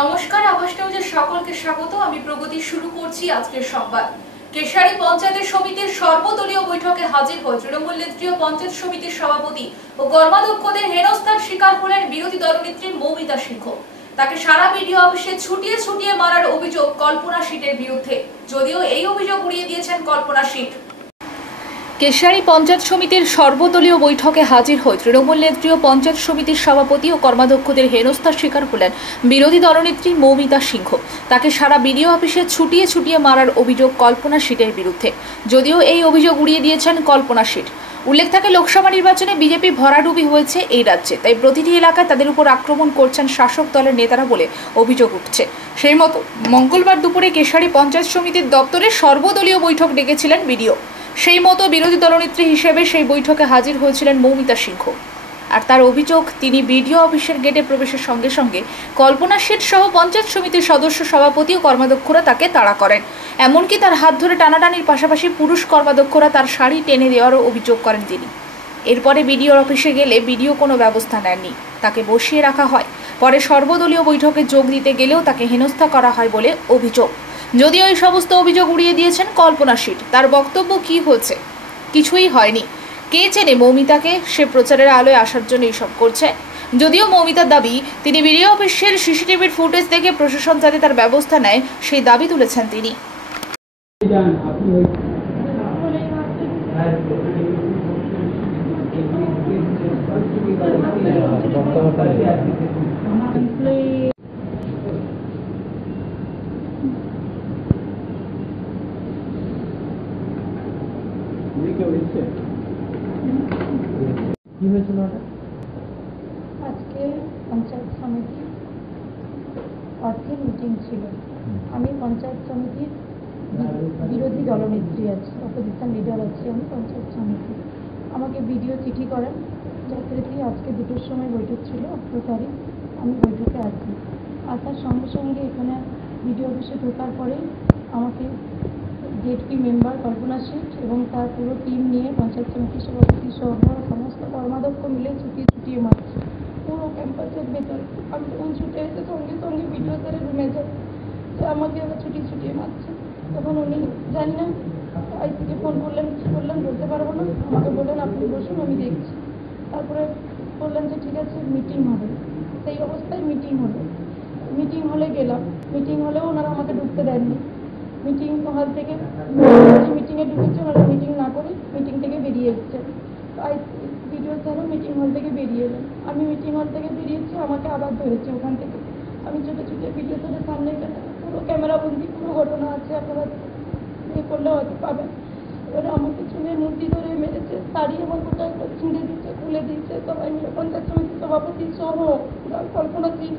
নমস্কার, আবাস নিউজের সকলকে স্বাগত। আমি প্রগতি। শুরু করছি আজকের সংবাদ। কেশারী পঞ্চায়েত সমিতির সর্বদলীয় বৈঠকে হাজির হয়ে তৃণমূল নেত্রী ও পঞ্চায়েত সমিতির সভাপতি ও কর্মাধ্যক্ষদের হেনস্থার শিকার হলেন বিরোধী দলনেত্রী মৌমিতা সিংহ। তাকে সারা বিডিও অফিসে ছুটিয়ে ছুটিয়ে মারার অভিযোগ কল্পনা শীটের বিরুদ্ধে, যদিও এই অভিযোগ উড়িয়ে দিয়েছেন কল্পনা শীট। কেশারী পঞ্চায়েত সমিতির সর্বদলীয় বৈঠকে হাজির হয়ে তৃণমূল নেত্রী ও পঞ্চায়েত সমিতির সভাপতি ও কর্মাধ্যক্ষদের হেনস্থার শিকার হলেন বিরোধী দলনেত্রী মৌমিতা সিংহ। তাকে সারা বিডিও অফিসে ছুটিয়ে ছুটিয়ে মারার অভিযোগ কল্পনা শীটের বিরুদ্ধে, যদিও এই অভিযোগ উড়িয়ে দিয়েছেন কল্পনা শীট। উল্লেখ থাকে, লোকসভা নির্বাচনে বিজেপি ভরাডুবি হয়েছে এই রাজ্যে, তাই প্রতিটি এলাকায় তাদের উপর আক্রমণ করছেন শাসক দলের নেতারা বলে অভিযোগ উঠছে। সেই মতো মঙ্গলবার দুপুরে কেশারী পঞ্চায়েত সমিতির দপ্তরে সর্বদলীয় বৈঠক ডেকেছিলেন বিডিও। সেই মতো বিরোধী দলনেত্রী হিসেবে সেই বৈঠকে হাজির হয়েছিলেন মৌমিতা সিংহ। আর তার অভিযোগ, তিনি বিডিও অফিসের গেটে প্রবেশের সঙ্গে সঙ্গে কল্পনা শীট সহ পঞ্চায়েত সমিতির সদস্য, সভাপতি ও কর্মাধ্যক্ষরা তাকে তাড়া করেন। এমনকি তার হাত ধরে টানাটানির পাশাপাশি পুরুষ কর্মাধ্যক্ষরা তার শাড়ি টেনে দেওয়ারও অভিযোগ করেন তিনি। এরপরে বিডিও অফিসে গেলে বিডিও কোনো ব্যবস্থা নেননি, তাকে বসিয়ে রাখা হয়। পরে সর্বদলীয় বৈঠকে যোগ দিতে গেলেও তাকে হেনস্থা করা হয় বলে অভিযোগ। যদিও এই সমস্ত অভিযোগ উড়িয়ে দিয়েছেন কল্পনা শীট। তার বক্তব্য, কি হয়েছে? কিছুই হয়নি। কে চেনে মৌমিতাকে? সে প্রচারের আলোয় আসার জন্য এইসব করছে। যদিও মৌমিতার দাবি, তিনি বিডিও অফিসের সিসিটিভির ফুটেজ দেখে প্রশাসন যাতে তার ব্যবস্থা নেয় সেই দাবি তুলেছেন তিনি। আজকে পঞ্চায়েত সমিতি অর্থের মিটিং ছিল। আমি পঞ্চায়েত সমিতির বিরোধী দলনেত্রী আছি, অপোজিশন লিডার আছি আমি পঞ্চায়েত সমিতি। আমাকে বিডিও চিঠি করেন, যথারীতি আজকে 2টোর সময় বৈঠক ছিল, 8 তারিখ। আমি বৈঠকে আসি। আসার সঙ্গে সঙ্গে এখানে বিডিও অফিসে ঢোকার পরেই আমাকে জেডপি মেম্বার কল্পনা শীট এবং তার পুরো টিম নিয়ে পঞ্চায়েত সমিতির সভাপতি সহ সমস্ত কর্মাধ্যক্ষ মিলে ছুটিয়ে ছুটিয়ে মারছে পুরো ক্যাম্পাসের ভেতরে। আমি যখন ছুটে এসে সঙ্গে সঙ্গে বিডিও স্যারের রুমে যাই, যে আমাকে আবার ছুটিয়ে ছুটিয়ে মারছে। তখন উনি জানি না আইসিকে ফোন করলেন, কী করলেন বলতে পারবো না। আমাকে বললেন আপনি বসুন, আমি দেখছি। তারপরে বললেন যে ঠিক আছে মিটিং হবে। সেই অবস্থায় মিটিং হলো। মিটিং হলে গেলাম। মিটিং হলেও ওনারা আমাকে ঢুকতে দেননি। মিটিং হল থেকে মিটিংয়ে ঢুকেছে, ওনারা মিটিং না করে মিটিং থেকে বেরিয়ে এসছেন। ভিডিও স্যারও মিটিং হল থেকে বেরিয়ে এলেন। আমি মিটিং হল থেকে বেরিয়েছি, আমাকে আবার ধরেছে ওখান থেকে। আমি ছুটে ছুটে ভিডিও স্যারের সামনে গেলাম। পুরো ক্যামেরাবন্দি পুরো ঘটনা আছে, আপনারা ইয়ে করলে হয়তো পাবেন। এবারে আমাকে চুলের মুঠি ধরে মেরেছে, শাড়ি আমার গোটা একটা ছিঁড়ে দিচ্ছে, খুলে দিচ্ছে। সবাই মিলে পঞ্চায়েত সমিতির সভাপতি সহ কল্পনা শীট,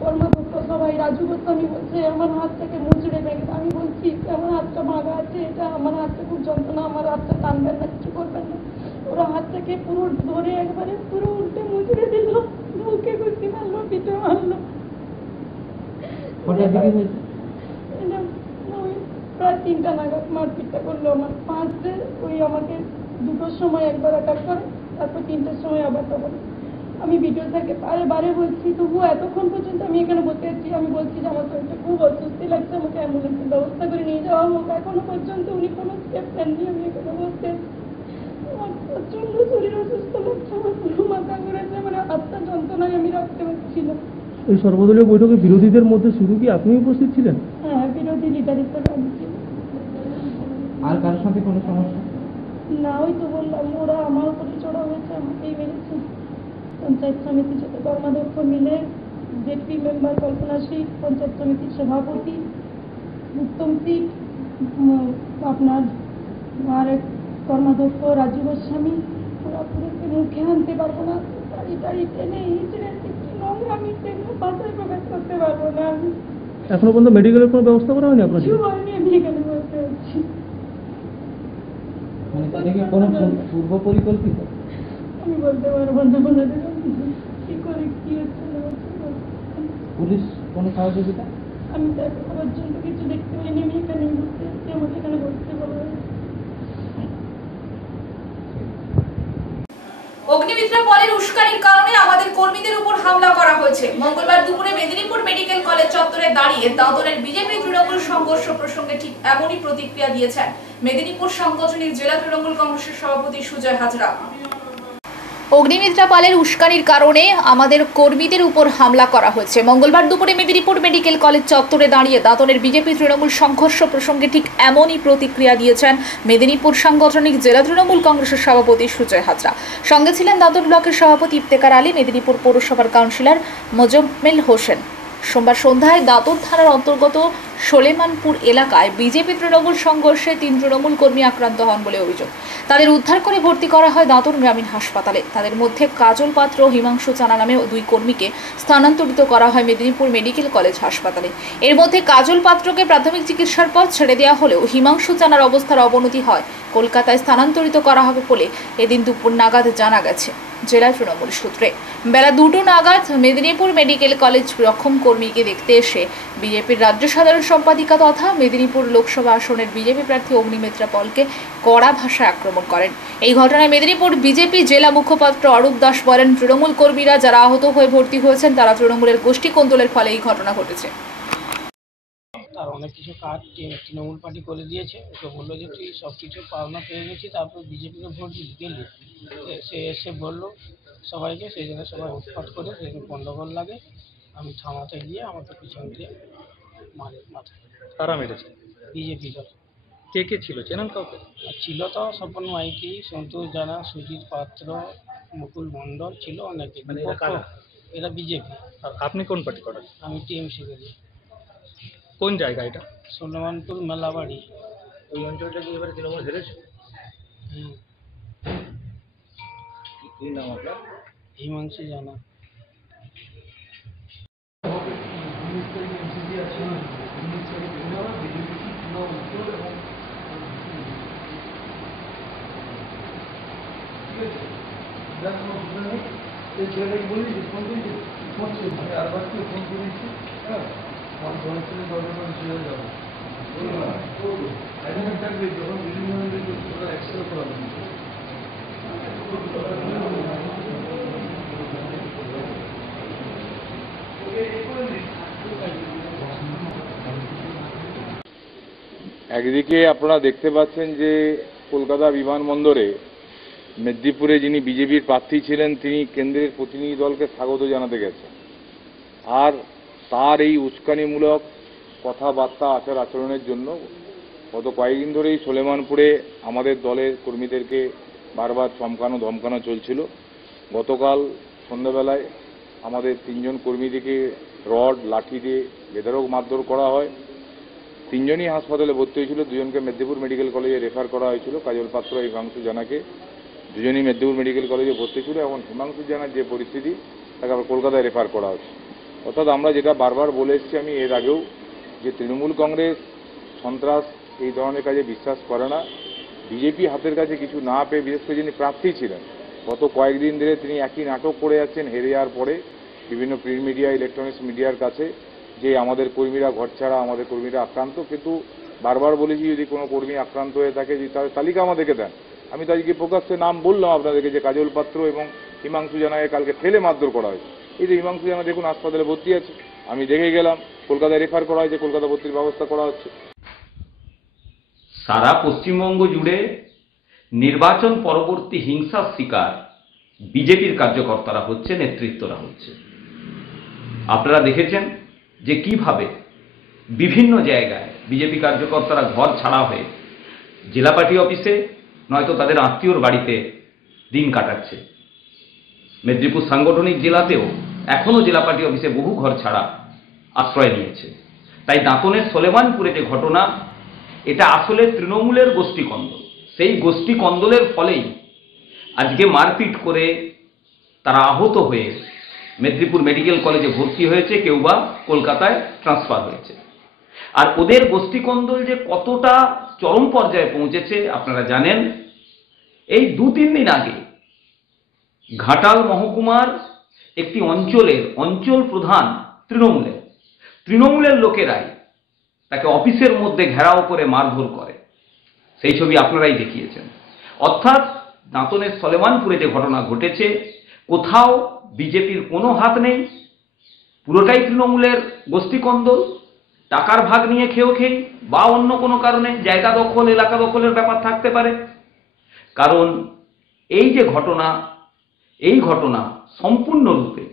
কর্মাধ্যক্ষ সবাই, রাজু গোস্বামী বলছে আমার হাত থেকে মুচড়ে ভেঙে। আমি বলছি আমার হাতটা ভাঙা আছে, এটা আমার হাতটা খুব যন্ত্রণা, আমার হাতটা টানবেন না, কিছু করবেন না। ওরা হাত থেকে পুরো ধরে একবারে পুরো উল্টে মুচড়ে দিল, মুখে ঘুষি মারলো, পিঠে মারলো। প্রায় 3টা নাগাদ মারপিটটা করলো আমার। ফার্স্টে ওই আমাকে 2টোর সময় একবার অ্যাটাক করে, তারপর 3টের সময় আবার। তখন আমি ভিডিও স্যারকে বারে বলছি, তবুও এতক্ষণ পর্যন্ত আমি এখানে বসে আছি। আমি বলছি যে আমার শরীরটা খুব অস্বস্তি লাগছে, আমাকে অ্যাম্বুলেন্সের ব্যবস্থা করে নিয়ে যাওয়া হোক। এখনো পর্যন্ত উনি কোনো স্টেপ নেননি। আমি এখানে বসে আমার প্রচণ্ড শরীর অসুস্থ লাগছে, আমার পুরো মাথা ঘুরেছে, মানে হাতটা যন্ত্রণায় আমি রাখতে পারছি না। এই সর্বদলীয় বৈঠকে বিরোধীদের মধ্যে শুধু কি আপনি উপস্থিত ছিলেন? হ্যাঁ, বিরোধী লিডার হিসেবে আমি ছিলাম। আর কারোর সাথে কোনো সমস্যা না? ওই তো বললাম, ওরা আমার উপরে চড়া হয়েছে, আমাকেই মেরেছে। পঞ্চায়েত সমিতি যত কর্মাধ্যক্ষ মিলে, জেডপি মেম্বার কল্পনা শীট, পঞ্চায়েত সমিতির সভাপতি উত্তম শীট, আপনার আর এক কর্মাধ্যক্ষ রাজু গোস্বামী, ওরা পুরোকে মুখে আনতে পারবো না, গাড়ি টাড়ি টেনে হিঁচড়ে কি নোংরা, আমি সেগুলো ভাষায় প্রকাশ করতে পারবো না। এখনো পর্যন্ত মেডিকেলের কোনো ব্যবস্থা করা হয়নি আপনার? কিছু হয়নি, আমি এখানে বসে আছি। কোনো পূর্ব পরিকল্পিত? আমি বলতে পারবো না ওনাদের কি করে কি হচ্ছে না হচ্ছে। পুলিশ কোনো সহযোগিতা? আমি তো এখন পর্যন্ত কিছু দেখতে পাইনি। আমি এখানে বসে আছি, আমাকে এখানে বসতে বলা হয়েছে। অগ্নিমিত্রা পলের উস্কানির কারণে আমাদের কর্মীদের উপর হামলা করা হয়েছে। মঙ্গলবার দুপুরে মেদিনীপুর মেডিকেল কলেজ চত্বরে দাঁড়িয়ে দাঁতনের বিজেপি তৃণমূল সংঘর্ষ প্রসঙ্গে ঠিক এমনই প্রতিক্রিয়া দিয়েছেন মেদিনীপুর সাংগঠনিক জেলা তৃণমূল কংগ্রেসের সভাপতি সুজয় হাজরা। অগ্নিমিত্রা পালের উস্কানির কারণে আমাদের কর্মীদের উপর হামলা করা হয়েছে। মঙ্গলবার দুপুরে মেদিনীপুর মেডিকেল কলেজ চত্বরে দাঁড়িয়ে দাঁতনের বিজেপি তৃণমূল সংঘর্ষ প্রসঙ্গে ঠিক এমনই প্রতিক্রিয়া দিয়েছেন মেদিনীপুর সাংগঠনিক জেলা তৃণমূল কংগ্রেসের সভাপতি সুজয় হাজরা। সঙ্গে ছিলেন দাঁতন ব্লকের সভাপতি ইফতেখার আলী, মেদিনীপুর পৌরসভার কাউন্সিলর মোজাম্মেল হোসেন। সোমবার সন্ধ্যায় দাঁতন থানার অন্তর্গত সোলেমানপুর এলাকায় বিজেপি তৃণমূল সংঘর্ষে 3 তৃণমূল কর্মী আক্রান্ত হন বলে অভিযোগ। তাদের উদ্ধার করে ভর্তি করা হয় দাঁতন গ্রামীণ হাসপাতালে। তাদের মধ্যে কাজল পাত্র ও হিমাংশু চানা নামে 2 কর্মীকে স্থানান্তরিত করা হয় মেদিনীপুর মেডিকেল কলেজ হাসপাতালে। এর মধ্যে কাজল পাত্রকে প্রাথমিক চিকিৎসার পর ছেড়ে দেওয়া হলেও হিমাংশু চানার অবস্থার অবনতি হয় কলকাতায় স্থানান্তরিত করা হবে বলে এদিন দুপুর নাগাদ জানা গেছে জেলা তৃণমূল সূত্রে। বেলা 2টো নাগাদ মেদিনীপুর মেডিকেল কলেজ রক্ষম কর্মীকে দেখতে এসে বিজেপির রাজ্য সাধারণ সম্পাদিকা তথা মেদিনীপুর লোকসভা আসনের বিজেপি প্রার্থী অগ্নিমিত্রা পলকে কড়া ভাষায় আক্রমণ করেন। এই ঘটনায় মেদিনীপুর বিজেপি জেলা মুখপাত্র অরূপ দাস বলেন, তৃণমূল কর্মীরা যারা আহত হয়ে ভর্তি হয়েছেন তারা তৃণমূলের গোষ্ঠী কোন্দলের ফলে এই ঘটনা ঘটেছে। তার অনেক কিছু কাজ তৃণমূল পার্টি করে দিয়েছে। ওকে বললো যে তুই সব কিছু পাওনা পেয়ে গেছি, তারপর বিজেপিকে ভোট গেলি। সে এসে বললো সবাইকে, সেই জন্য সবাই উৎপাত করে সেদিন গন্ডগোল লাগে। আমি থামাতে গিয়ে আমাকে পিছন দিয়ে মারে মাথায়। তারা মেরেছে? বিজেপি দল। কে কে ছিল, চেনেন কাউকে? আর ছিল তো স্বপন মাইতি, সন্তোষ জানা, সুজিত পাত্র, মুকুল মণ্ডল, ছিল অনেকে। মানে এরা কারা? এরা বিজেপি। আর আপনি কোন পার্টি করেন? আমি টিএমসি করি। কোন জায়গা এটা? সোলেমানপুর মেলাবাড়ি। ওই অঞ্চলটা কি এবারে তৃণমূল হেরেছে? হ্যাঁ। কি নাম আপনার? হিমাংশু জানা। এই ছেলেটাকে বলি যে ফোন করেছি, আমি আরবার কেউ ফোন করেছি, হ্যাঁ আমার ঘরের থেকে গর্ভমান ছেড়ে যাবো অ্যাডমিট থাকবে যখন বিভিন্ন ওরা এক্সরে করাবেন। একদিকে আপনারা দেখতে পাচ্ছেন যে কলকাতা বিমানবন্দরে মেদিনীপুরে যিনি বিজেপির প্রার্থী ছিলেন তিনি কেন্দ্রের প্রতিনিধি দলকে স্বাগত জানাতে গেছেন, আর তার এই উস্কানিমূলক কথাবার্তা আচার আচরণের জন্য গত কয়েকদিন ধরেই সোলেমানপুরে আমাদের দলের কর্মীদেরকে বারবার চমকানো ধমকানো চলছিল। গতকাল সন্ধ্যাবেলায় আমাদের 3 জন কর্মীদেরকে রড লাঠি দিয়ে বেধড়ক মারধর করা হয়। 3 জনই হাসপাতালে ভর্তি হয়েছিল, 2 জনকে মেদিনীপুর মেডিকেল কলেজে রেফার করা হয়েছিল। কাজল পাত্র এবং হিমাংশু জানাকে 2 জনই মেদিনীপুর মেডিকেল কলেজে ভর্তি ছিল, এবং হিমাংশু জানার যে পরিস্থিতি তাকে আবার কলকাতায় রেফার করা হচ্ছে। অর্থাৎ আমরা যেটা বারবার বলে এসেছি আমি এর আগেও, যে তৃণমূল কংগ্রেস সন্ত্রাস এই ধরনের কাজে বিশ্বাস করে না। বিজেপি হাতের কাছে কিছু না পেয়ে, বিশেষ করে যিনি প্রার্থী ছিলেন গত কয়েকদিন ধরে তিনি একই নাটক করে যাচ্ছেন হেরে যাওয়ার পরে বিভিন্ন প্রিন্ট মিডিয়া ইলেকট্রনিক্স মিডিয়ার কাছে, যে আমাদের কর্মীরা ঘরছাড়া, আমাদের কর্মীরা আক্রান্ত। কিন্তু বারবার বলেছি যদি কোনো কর্মী আক্রান্ত হয়ে থাকে যদি তার তালিকা আমাদেরকে দেন। আমি তো আজকে প্রকাশ্যে নাম বললাম আপনাদেরকে যে কাজল পাত্র এবং হিমাংশু জানাকে কালকে ঠেলে মারধর করা হয়েছে। এই যে হিমাংশু জানা দেখুন হাসপাতালে ভর্তি আছে, আমি দেখে গেলাম, কলকাতায় রেফার করা হয়েছে, কলকাতা ভর্তির ব্যবস্থা করা হচ্ছে। সারা পশ্চিমবঙ্গ জুড়ে নির্বাচন পরবর্তী হিংসার শিকার বিজেপির কার্যকর্তারা হচ্ছে, নেতৃত্বরা হচ্ছে। আপনারা দেখেছেন যে কিভাবে বিভিন্ন জায়গায় বিজেপি কার্যকর্তারা ঘর ছাড়া হয়ে জেলা পার্টি অফিসে নয়তো তাদের আত্মীয়র বাড়িতে দিন কাটাচ্ছে। মেদিনীপুর সাংগঠনিক জেলাতেও এখনও জেলা পার্টি অফিসে বহু ঘর ছাড়া আশ্রয় নিয়েছে। তাই দাঁতনের সোলেমানপুরে যে ঘটনা, এটা আসলে তৃণমূলের গোষ্ঠী কন্দল। সেই গোষ্ঠী কন্দলের ফলেই আজকে মারপিট করে তারা আহত হয়ে মেদিনীপুর মেডিকেল কলেজে ভর্তি হয়েছে, কেউ বা কলকাতায় ট্রান্সফার হয়েছে। আর ওদের গোষ্ঠী কন্দল যে কতটা চরম পর্যায়ে পৌঁছেছে আপনারা জানেন। এই 2-3 দিন আগে ঘাটাল মহকুমার একটি অঞ্চলের অঞ্চল প্রধান তৃণমূলের লোকেরাই তাকে অফিসের মধ্যে ঘেরাও করে মারধর করে, সেই ছবি আপনারাই দেখিয়েছেন। অর্থাৎ দাঁতনের সলেমানপুরে যে ঘটনা ঘটেছে, কোথাও বিজেপির কোনো হাত নেই, পুরোটাই তৃণমূলের গোষ্ঠীকন্দল, টাকার ভাগ নিয়ে খেয়ে বা অন্য কোনো কারণে জায়গা দখল, এলাকা দখলের ব্যাপার থাকতে পারে। কারণ এই যে ঘটনা, এই ঘটনা সম্পূর্ণরূপে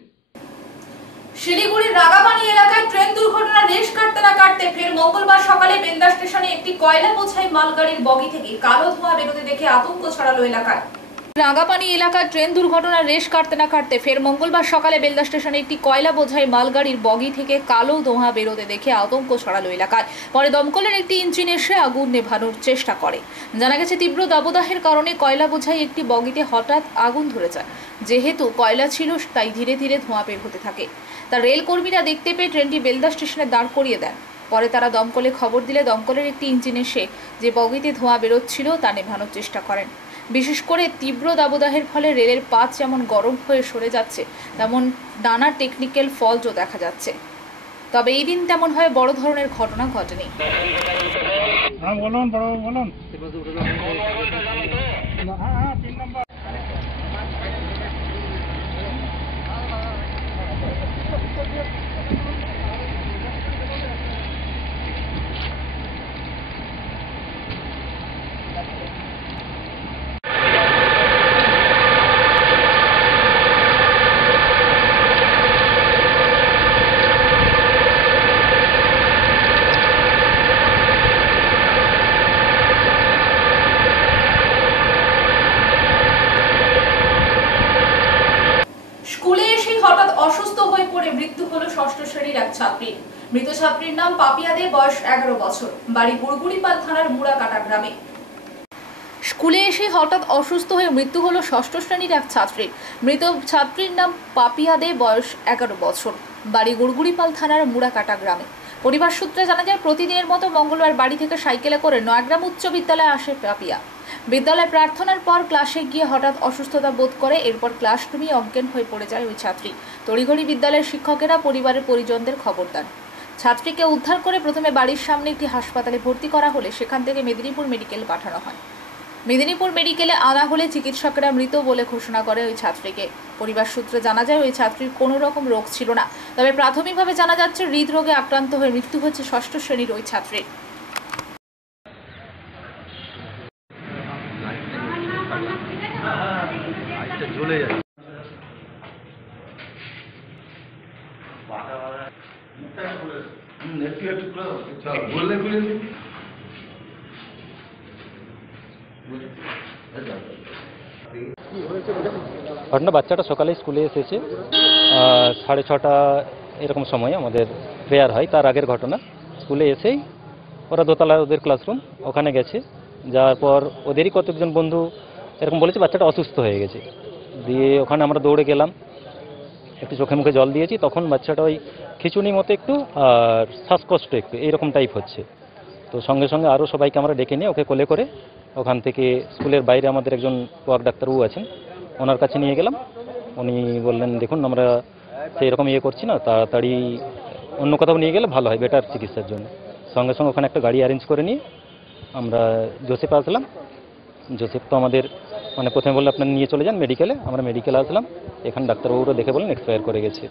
শিলিগুড়ির রাগাপানি এলাকায় ট্রেন দুর্ঘটনার রেশ কাটতে না কাটতে ফের মঙ্গলবার সকালে বেন্দা স্টেশনে একটি কয়লা বোঝাই মালগাড়ির বগি থেকে কালো ধোঁয়া বেরোতে দেখে আতঙ্ক ছড়ালো এলাকায়। রাগাপানি এলাকায় ট্রেন দুর্ঘটনার রেশ কাটতে না কাটতে ফের মঙ্গলবার সকালে বেলদা স্টেশনে একটি কয়লা বোঝাই মালগাড়ির বগি থেকে কালো ধোঁয়া বেরোতে দেখে আতঙ্ক ছড়ালো এলাকায়। পরে দমকলের একটি ইঞ্জিন এসে আগুন নেভানোর চেষ্টা করে। জানা গেছে তীব্র দাবদাহের কারণে কয়লা বোঝাই একটি বগিতে হঠাৎ আগুন ধরে যায়। যেহেতু কয়লা ছিল তাই ধীরে ধীরে ধোঁয়া বের হতে থাকে। তা রেল কর্মীরা দেখতে পেয়ে ট্রেনটি বেলদা স্টেশনে দাঁড় করিয়ে দেন। পরে তারা দমকলে খবর দিলে দমকলের একটি ইঞ্জিন এসে যে বগিতে ধোঁয়া বেরোচ্ছিল তা নেভানোর চেষ্টা করেন। বিশেষ করে তীব্র দাবদাহের ফলে রেলের পাত যেমন গরম হয়ে সরে যাচ্ছে, তেমন নানা টেকনিক্যাল ফল্টও দেখা যাচ্ছে। তবে এই দিন তেমনভাবে বড় ধরনের ঘটনা ঘটেনি। স্কুলে এসেই হঠাৎ অসুস্থ হয়ে পড়ে মৃত্যু হলো ষষ্ঠ শ্রেণীর এক ছাত্রীর। মৃত ছাত্রীর নাম পাপিয়া দে, বয়স 11 বছর, বাড়ি গুড়গুড়িপাল থানার মুড়াকাটা গ্রামে। স্কুলে এসে হঠাৎ অসুস্থ হয়ে মৃত্যু হলো ষষ্ঠ শ্রেণীর এক ছাত্রীর। মৃত ছাত্রীর নাম পাপিয়া দে, বয়স 11 বছর, বাড়ি গুড়গুড়িপাল থানার মুড়াকাটা গ্রামে। পরিবার সূত্রে জানা যায়, প্রতিদিনের মতো মঙ্গলবার বাড়ি থেকে সাইকেলে করে নয়াগ্রাম উচ্চ বিদ্যালয়ে আসে পাপিয়া। বিদ্যালয়ে প্রার্থনার পর ক্লাসে গিয়ে হঠাৎ অসুস্থতা বোধ করে। এরপর ক্লাসরুমে অজ্ঞান হয়ে পড়ে যায় ওই ছাত্রী। তড়িঘড়ি বিদ্যালয়ের শিক্ষকেরা পরিবারের পরিজনদের খবর দেন। ছাত্রীকে উদ্ধার করে প্রথমে বাড়ির সামনে একটি হাসপাতালে ভর্তি করা হলে সেখান থেকে মেদিনীপুর মেডিকেল পাঠানো হয়। মেদিনীপুর মেডিকেলে আনা হলে চিকিৎসকরা মৃত বলে ঘোষণা করে ওই ছাত্রীকে। পরিবার সূত্রে জানা যায়, ওই ছাত্রীর কোনো রকম রোগ ছিল না। তবে প্রাথমিকভাবে জানা যাচ্ছে হৃদরোগে আক্রান্ত হয়ে মৃত্যু হয়েছে ষষ্ঠ শ্রেণীর ওই ছাত্রীর। ঘটনা, বাচ্চাটা সকালে স্কুলে এসেছে 6:30 এরকম সময় আমাদের প্রেয়ার হয়, তার আগের ঘটনা। স্কুলে এসেই ওরা দোতলায় ওদের ক্লাসরুম, ওখানে গেছে। যাওয়ার পর ওদেরই কতজন বন্ধু এরকম বলেছে বাচ্চাটা অসুস্থ হয়ে গেছে। দিয়ে ওখানে আমরা দৌড়ে গেলাম, একটু চোখে মুখে জল দিয়েছি। তখন বাচ্চাটা ওই খিঁচুনি মতো একটু আর শ্বাসকষ্ট একটু এইরকম টাইপ হচ্ছে। তো সঙ্গে সঙ্গে আরও সবাইকে আমরা ডেকে নিয়ে ওকে কোলে করে ওখান থেকে স্কুলের বাইরে আমাদের একজন ওয়ার্ক ডাক্তারবাবু আছেন, ওনার কাছে নিয়ে গেলাম। উনি বললেন, দেখুন আমরা সেই রকম করছি না, তাড়াতাড়ি অন্য কোথাও নিয়ে গেলে ভালো হয় বেটার চিকিৎসার জন্য। সঙ্গে সঙ্গে ওখানে একটা গাড়ি অ্যারেঞ্জ করে নিয়ে আমরা জোসেফে আসলাম। জোসেফ তো আমাদের প্রথমে বললে আপনার নিয়ে চলে যান মেডিকেলে। আমরা মেডিকেলে আসলাম, এখানে ডাক্তারবাবুরা দেখে বলেন এক্সপায়ার করে গেছে।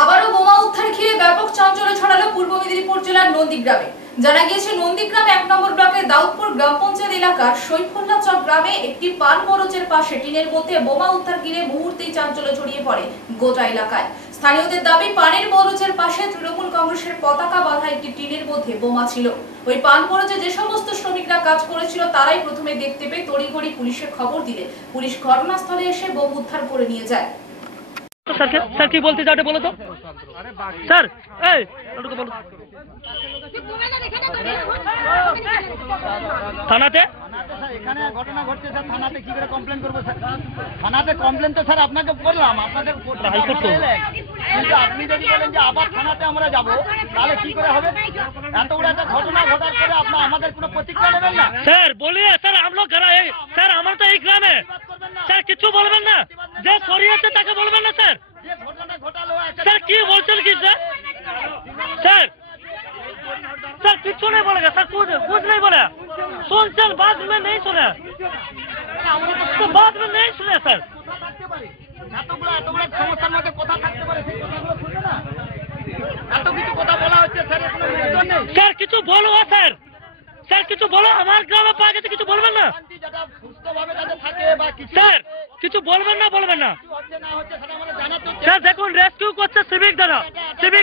আবারও বোমা উদ্ধার ঘিরে ব্যাপক চাঞ্চল্য ছড়ালো পূর্ব মেদিনীপুর জেলার নন্দীগ্রামে। জানা গিয়েছে, নন্দীগ্রাম 1 নম্বর ব্লকের দাউদপুর গ্রাম পঞ্চায়েত এলাকার সৈফুল্লাহ চক গ্রামে একটি পান বরজের পাশে টিনের মধ্যে বোমা উদ্ধার ঘিরে মুহূর্তেই চাঞ্চল্য ছড়িয়ে পড়ে গোটা এলাকায়। স্থানীয়দের দাবি, পানের বরজের পাশে তৃণমূল কংগ্রেসের পতাকা বাঁধা একটি টিনের মধ্যে বোমা ছিল। ওই পান বরজে যে সমস্ত শ্রমিকরা কাজ করেছিল তারাই প্রথমে দেখতে পেয়ে তড়িঘড়ি পুলিশের খবর দিলে পুলিশ ঘটনাস্থলে এসে বোম উদ্ধার করে নিয়ে যায়। স্যার কি বলতে চাও বলো তো স্যার। এই বলো থানাতে এখানে ঘটনা ঘটছে স্যার, থানাতে কি করে কমপ্লেন করবো স্যার? থানাতে কমপ্লেন তো স্যার আপনাকে বললাম, আপনাদের কিন্তু আপনি যদি বলেন যে আবার থানাতে আমরা যাব, তাহলে কি করে হবে? এত বড় একটা ঘটনা ঘটার পরে আপনার আমাদের কোনো প্রতিক্রিয়া নেবেন না? স্যার বলিয়ে স্যার আমরা স্যার আমার তো এই গ্রামে স্যার কিছু বলবেন না, যে করিয়েছে তাকে বলবেন না স্যার। যে ঘটনা ঘটালো স্যার কি বলছেন কি স্যার? স্যার सर किच्छु नहीं बोलेगा सर, कुछ नहीं बोला, सुन चल बाद में नहीं सुना। तो बात में नहीं सुने सर। এতগুলো সমস্যার মধ্যে কথা থাকতে পারে সেই কথাগুলো শুনবে না? এত কিছু কথা বলা হচ্ছে স্যার, এর কোনো উত্তর নেই। স্যার কিছু বলো স্যার, স্যার কিছু বলো, আমার গ্রামে পা গেছে, কিছু বলবেন না যেটা সুস্থভাবে যাতে থাকে বা কিছু স্যার, কিছু বলবেন না হচ্ছে না হচ্ছে সেটা আমরা জানাতে হচ্ছে। স্যার। দেখুন রেস্কিউ করছে সিভিক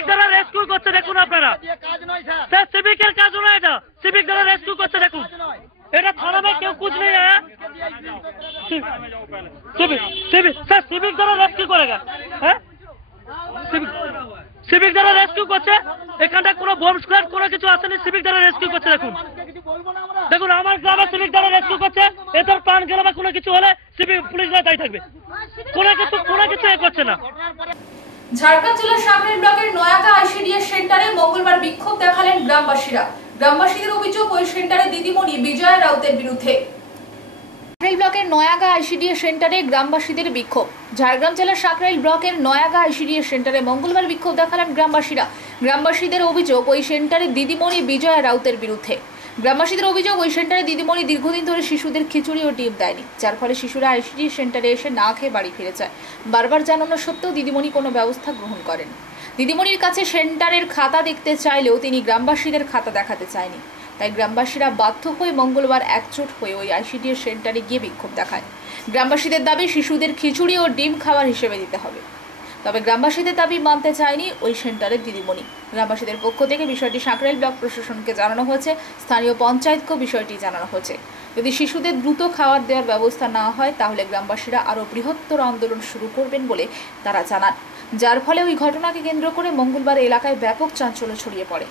দ্বারা রেস্কিউ করছে, দেখুন আপনারা দিয়ে কাজ নয় স্যার, স্যার, সিভিকের কাজ নয় এটা, সিভিক দ্বারা রেস্কিউ করছে, দেখুন কাজ নয়। এটা थाना में क्यों कुछ नहीं आया? सिविक सर, सिविक द्वारा रेस्किউ করেগা, হ্যাঁ সিভিক দ্বারা রেস্কিউ করছে, এখানটা কোনো বোম স্কোয়াড কোনো কিছু আসেনি, সিভিক দ্বারা রেস্কিউ করছে। দেখুন কিছু বলবো না আমরা। দেখুন আমার গ্রামে সিভিক দ্বারা রেস্কিউ করছে, এদের প্রাণ গেলে বা কোনো কিছু হলে সিভিক পুলিশরা দায়ী থাকবে, কোনো কিছু এ করছে না। ঝাড়গ্রাম জেলার সাকরাইল ব্লকের নয়াগা আইসিডিএস সেন্টারে মঙ্গলবার বিক্ষোভ দেখালেন গ্রামবাসীরা। গ্রামবাসীদের অভিযোগ ওই সেন্টারে দিদিমণি বিজয়া রাউতের বিরুদ্ধে। সাকরাইল ব্লকের নয়াগা আইসিডিএস সেন্টারে গ্রামবাসীদের বিক্ষোভ। ঝাড়গ্রাম জেলার সাকরাইল ব্লকের নয়াগা আইসিডিএস সেন্টারে মঙ্গলবার বিক্ষোভ দেখালেন গ্রামবাসীরা। গ্রামবাসীদের অভিযোগ ওই সেন্টারে দিদিমণি বিজয়া রাউতের বিরুদ্ধে। গ্রামবাসীদের অভিযোগ ওই সেন্টারে দিদিমণি দীর্ঘদিন ধরে শিশুদের খিচুড়ি ও ডিম দেয়নি, যার ফলে শিশুরা আইসিডিএস সেন্টারে এসে না খেয়ে বাড়ি ফিরে যায়। বারবার জানানো সত্ত্বেও দিদিমণি কোনো ব্যবস্থা গ্রহণ করেন। দিদিমণির কাছে সেন্টারের খাতা দেখতে চাইলেও তিনি গ্রামবাসীদের খাতা দেখাতে চায়নি। তাই গ্রামবাসীরা বাধ্য হয়ে মঙ্গলবার একজোট হয়ে ওই আইসিডিএস সেন্টারে গিয়ে বিক্ষোভ দেখায়। গ্রামবাসীদের দাবি শিশুদের খিচুড়ি ও ডিম খাবার হিসেবে দিতে হবে। তবে গ্রামবাসীদের দাবি মানতে চায়নি ওই সেন্টারের দিদিমণি। গ্রামবাসীদের পক্ষ থেকে বিষয়টি সাকরাইল ব্লক প্রশাসনকে জানানো হয়েছে, স্থানীয় পঞ্চায়েতকেও বিষয়টি জানানো হয়েছে। যদি শিশুদের দ্রুত খাবার দেওয়ার ব্যবস্থা না হয় তাহলে গ্রামবাসীরা আরও বৃহত্তর আন্দোলন শুরু করবেন বলে তারা জানান, যার ফলে ওই ঘটনাকে কেন্দ্র করে মঙ্গলবার এলাকায় ব্যাপক চাঞ্চল্য ছড়িয়ে পড়ে।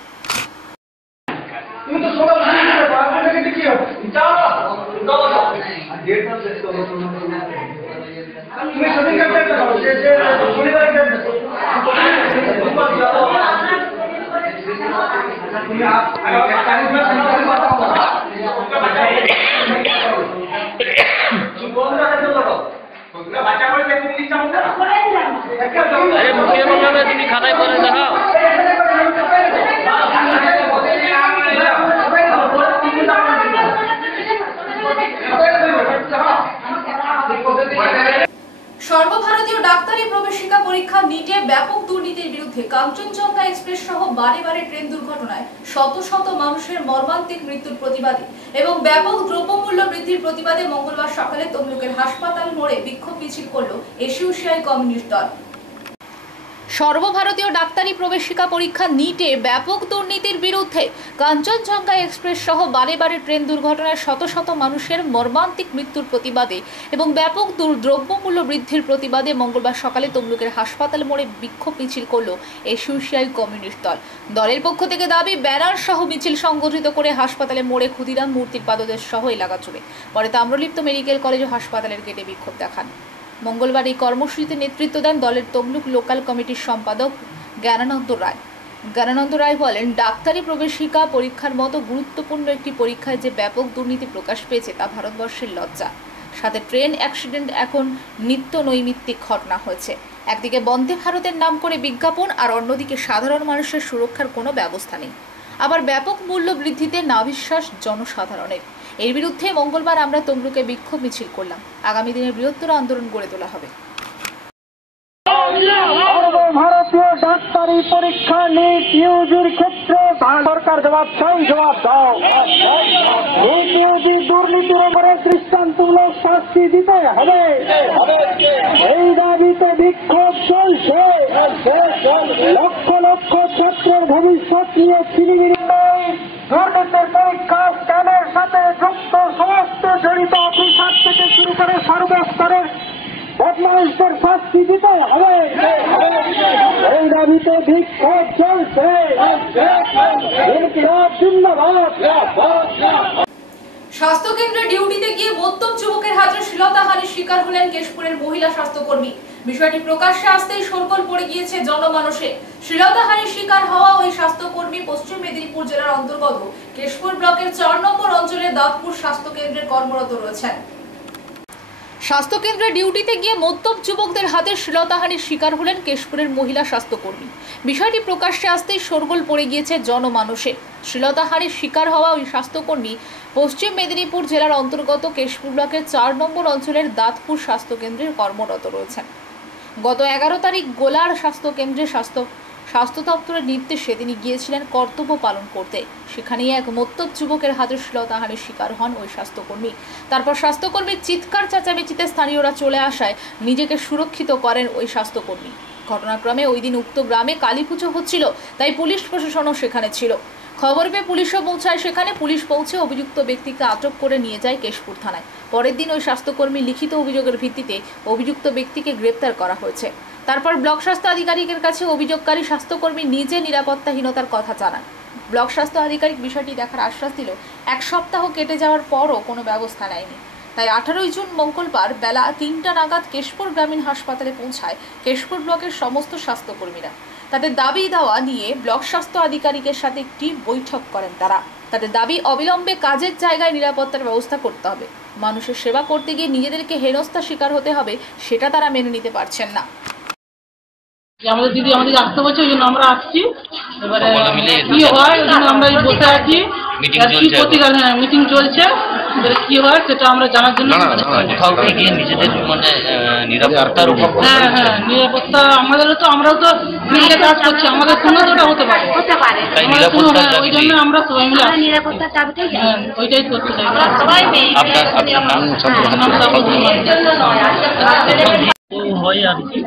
তুমি খাতায় বলে দেখাও। সর্বভারতীয় ডাক্তারি প্রবেশিকা পরীক্ষা নিটে ব্যাপক দুর্নীতির বিরুদ্ধে কাঞ্চনজঙ্ঘা এক্সপ্রেস সহ বারে বারে ট্রেন দুর্ঘটনায় শত শত মানুষের মর্মান্তিক মৃত্যুর প্রতিবাদে এবং ব্যাপক দ্রব্যমূল্য বৃদ্ধির প্রতিবাদে মঙ্গলবার সকালে তমলুকের হাসপাতাল মোড়ে বিক্ষোভ মিছিল করল এসইউসিআই কমিউনিস্ট দল। সর্বভারতীয় ডাক্তারি প্রবেশিকা পরীক্ষা নিটে ব্যাপক দুর্নীতির বিরুদ্ধে কাঞ্চনজঙ্ঘা এক্সপ্রেস সহ বারে বারে ট্রেন দুর্ঘটনায় শত শত মানুষের মর্মান্তিক মৃত্যুর প্রতিবাদে এবং ব্যাপক দ্রব্যমূল্য বৃদ্ধির প্রতিবাদে মঙ্গলবার সকালে তমলুকের হাসপাতাল মোড়ে বিক্ষোভ মিছিল করল এসইউসিআই কমিউনিস্ট দল। দলের পক্ষ থেকে দাবি ব্যানার সহ মিছিল সংগঠিত করে হাসপাতালে মোড়ে ক্ষুদিরাম মূর্তির পাদদেশ সহ এলাকা জুড়ে। পরে তাম্রলিপ্ত মেডিকেল কলেজ ও হাসপাতালের গেটে বিক্ষোভ দেখান। মঙ্গলবার এই কর্মসূচিতে নেতৃত্ব দেন দলের তমলুক লোকাল কমিটির সম্পাদক জ্ঞানানন্দ রায়। জ্ঞানানন্দ রায় বলেন, ডাক্তারি প্রবেশিকা পরীক্ষার মতো গুরুত্বপূর্ণ একটি পরীক্ষায় যে ব্যাপক দুর্নীতি প্রকাশ পেয়েছে তা ভারতবর্ষের লজ্জা। সাথে ট্রেন অ্যাক্সিডেন্ট এখন নিত্য নৈমিত্তিক ঘটনা হয়েছে। একদিকে বন্দে ভারতের নাম করে বিজ্ঞাপন আর অন্যদিকে সাধারণ মানুষের সুরক্ষার কোনো ব্যবস্থা নেই। আবার ব্যাপক মূল্য বৃদ্ধিতে নাভিশ্বাস জনসাধারণের। এর বিরুদ্ধে মঙ্গলবার আমরা তমলুকে বিক্ষোভ মিছিল করলাম। আগামী দিনে বৃহত্তর আন্দোলন গড়ে তোলা হবে। সর্বভারতীয় ডাক্তারি পরীক্ষা নিট ইউজির ক্ষেত্রে সরকার জবাব দাও। দুর্নীতির উপরে দৃষ্টান্তমূলক শাস্তি দিতে হবে। এই দাবিতে বিক্ষোভ চলছে। লক্ষ লক্ষ ছাত্রের ভবিষ্যৎ নিয়ে ছিনিমিনি দুর্নীতির পরীক্ষা স্ক্যামের সাথে যুক্ত সমস্ত জড়িত অফিসার থেকে শুরু করে সর্বস্তরের বদমাইশদের শাস্তি দিতে হবে। এই দাবিতে বিক্ষোভ চলছে। স্বাস্থ্য কেন্দ্রে ডিউটিতে গিয়ে মধ্যম যুবকের হাতে শ্লীলতাহানির শিকার হলেন কেশপুরের মহিলা স্বাস্থ্যকর্মী। বিষয়টি প্রকাশ্যে আসতেই শোরগোল পড়ে গিয়েছে জনমানসে। শ্লীলতাহানির শিকার হওয়া ওই স্বাস্থ্যকর্মী পশ্চিম মেদিনীপুর জেলার অন্তর্গত কেশপুর ব্লকের ৪ নম্বর অঞ্চলের দাঁতপুর স্বাস্থ্য কেন্দ্রে কর্মরত রয়েছেন। স্বাস্থ্যকেন্দ্রে ডিউটিতে গিয়ে মদ্যপ যুবকদের হাতে শ্লীলতাহানির শিকার হলেন কেশপুরের মহিলা স্বাস্থ্যকর্মী। বিষয়টি প্রকাশ্যে আসতেই শোরগোল পড়ে গিয়েছে জনমানুষে। শ্লীলতাহানির শিকার হওয়া ওই স্বাস্থ্যকর্মী পশ্চিম মেদিনীপুর জেলার অন্তর্গত কেশপুর ব্লকের 4 নম্বর অঞ্চলের দাঁতপুর স্বাস্থ্যকেন্দ্রে কর্মরত রয়েছেন। গত 11 তারিখ গোলার স্বাস্থ্যকেন্দ্রে স্বাস্থ্য দপ্তরের নির্দেশে তিনি গিয়েছিলেন কর্তব্য পালন করতে। সেখানেই এক মদ্যপ যুবকের হাতে শ্লীলতাহানির শিকার হন ওই স্বাস্থ্যকর্মী। তারপর স্বাস্থ্যকর্মীর চিৎকার চেঁচামেচিতে স্থানীয়রা চলে আসায় নিজেকে সুরক্ষিত করেন ওই স্বাস্থ্যকর্মী। ঘটনাক্রমে ওই দিন উক্ত গ্রামে কালীপুজো হচ্ছিল, তাই পুলিশ প্রশাসনও সেখানে ছিল। খবর পেয়ে পুলিশও পৌঁছায় সেখানে। পুলিশ পৌঁছে অভিযুক্ত ব্যক্তিকে আটক করে নিয়ে যায় কেশপুর থানায়। পরের দিন ওই স্বাস্থ্যকর্মী লিখিত অভিযোগের ভিত্তিতে অভিযুক্ত ব্যক্তিকে গ্রেপ্তার করা হয়েছে। তারপর ব্লক স্বাস্থ্য আধিকারিকের কাছে অভিযোগকারী স্বাস্থ্যকর্মী নিজে নিরাপত্তাহীনতার কথা জানান। ব্লক স্বাস্থ্য আধিকারিক বিষয়টি দেখার আশ্বাস দিল। 1 সপ্তাহ কেটে যাওয়ার পরও কোনো ব্যবস্থা নেয়নি। তাই 18 জুন মঙ্গলবার বেলা 3টা নাগাদ কেশপুর গ্রামীণ হাসপাতালে পৌঁছায় কেশপুর ব্লকের সমস্ত স্বাস্থ্যকর্মীরা। তাদের দাবি দেওয়া নিয়ে ব্লক স্বাস্থ্য আধিকারিকের সাথে একটি বৈঠক করেন তারা। তাদের দাবি অবিলম্বে কাজের জায়গায় নিরাপত্তার ব্যবস্থা করতে হবে। মানুষের সেবা করতে গিয়ে নিজেদেরকে হেনস্থার শিকার হতে হবে, সেটা তারা মেনে নিতে পারছেন না। আমাদের দিদি আমাদের আসতে বলছে, ওই জন্য আমরা আসছি। এবারে কি হয় ওই জন্য আমরা বসে আছি, মিটিং চলছে। এবারে কি হয় সেটা আমরা জানার জন্য গিয়ে নিজেদের মানে নিরাপত্তার উপর হ্যাঁ নিরাপত্তা আমাদেরও তো, আমরাও তো ফিল্ডে কাজ করছি, আমাদের কোনো তো ওটা হতে পারে ওই জন্য আমরা সবাই মিলে নিরাপত্তার দাবিতেই ওইটাই করতে চাই। হয় আর কি,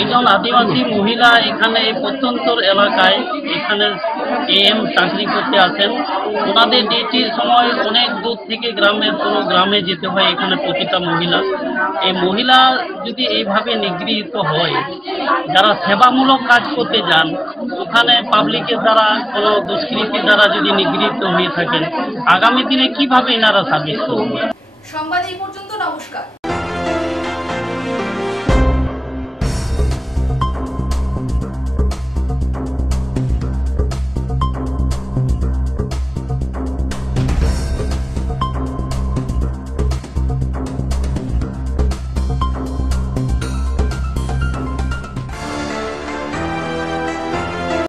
একজন আদিবাসী মহিলা এখানে এই প্রত্যন্তর এলাকায় এখানে AM চাকরি করতে আসেন। ওনাদের ডিউটির সময় অনেক দূর থেকে গ্রামে যেতে হয় এখানে প্রতিটা মহিলা। এই মহিলা যদি এইভাবে নিগৃহীত হয়, যারা সেবামূলক কাজ করতে যান, ওখানে পাবলিকের দ্বারা কোনো দুষ্কৃতির দ্বারা যদি নিগৃহীত হয়ে থাকেন, আগামী দিনে কিভাবে এনারা সার্ভিস করবেন? সংবাদ এই পর্যন্ত। নমস্কার।